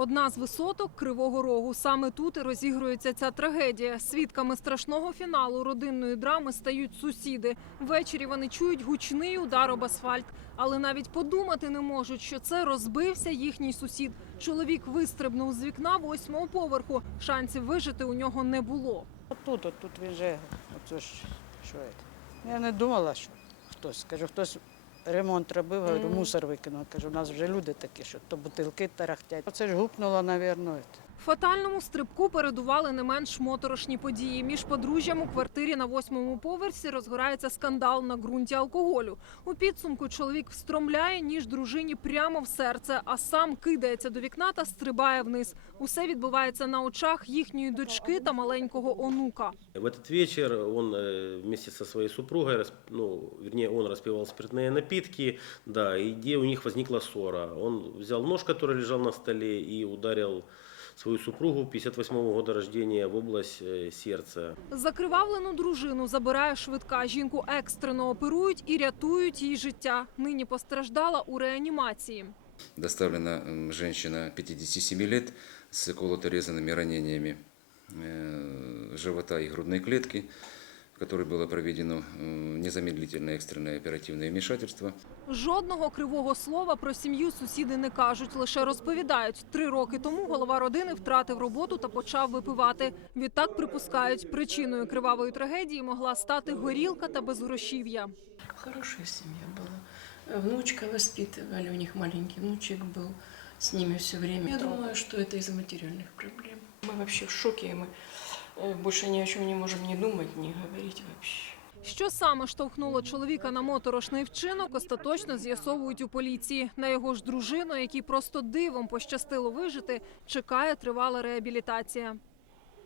Одна з висоток Кривого Рогу. Саме тут і розігрується ця трагедія. Свідками страшного фіналу родинної драми стають сусіди. Ввечері вони чують гучний удар об асфальт, але навіть подумати не можуть, що це розбився їхній сусід. Чоловік вистрибнув з вікна восьмого поверху. Шансів вижити у нього не було. Отут, отут він же, оце ж, що це. Я не думала, що хтось, кажу, хтось ремонт робив, говорю, мусор викинув. Кажу, у нас вже люди такі, що то бутилки тарахтять. Оце ж гупнуло, мабуть. Фатальному стрибку передували не менш моторошні події. Між подружжям у квартирі на восьмому поверсі розгорається скандал на ґрунті алкоголю. У підсумку чоловік встромляє ніж дружині прямо в серце, а сам кидається до вікна та стрибає вниз. Усе відбувається на очах їхньої дочки та маленького онука. В этот вечер он э, вместе со своей супругой, рас- ну, вернее, он распивал спиртные напитки, да, и где у них возникла ссора. Он взял нож, который лежал на столе, и ударил свою супругу 58 года рождения в область э, сердца. Закривавлену дружину забирає швидка. Жінку екстрено оперують і рятують їй життя. Нині постраждала у реанімації. Доставлена м, женщина 57 лет с колото-резанными ранениями э, живота и грудной клетки, в которой было проведено м, незамедлительное экстренное оперативное вмешательство. Жодного кривого слова про сім'ю сусіди не кажуть, лише розповідають. Три роки тому голова родини втратив роботу та почав випивати. Відтак припускають, причиною кривавої трагедії могла стати горілка та безгрошів'я. Хорошая семья была. Э, Внучка воспитывали, у них маленький внучек был с ними все время. Я думаю, что это из-за материальных проблем. Мы вообще в шоке, и мы э, больше ни о чем не можем ні думать, ни говорить вообще. Що саме штовхнуло чоловіка на моторошний вчинок, остаточно з'ясовують у поліції. На його ж дружину, якій просто дивом пощастило вижити, чекає тривала реабілітація.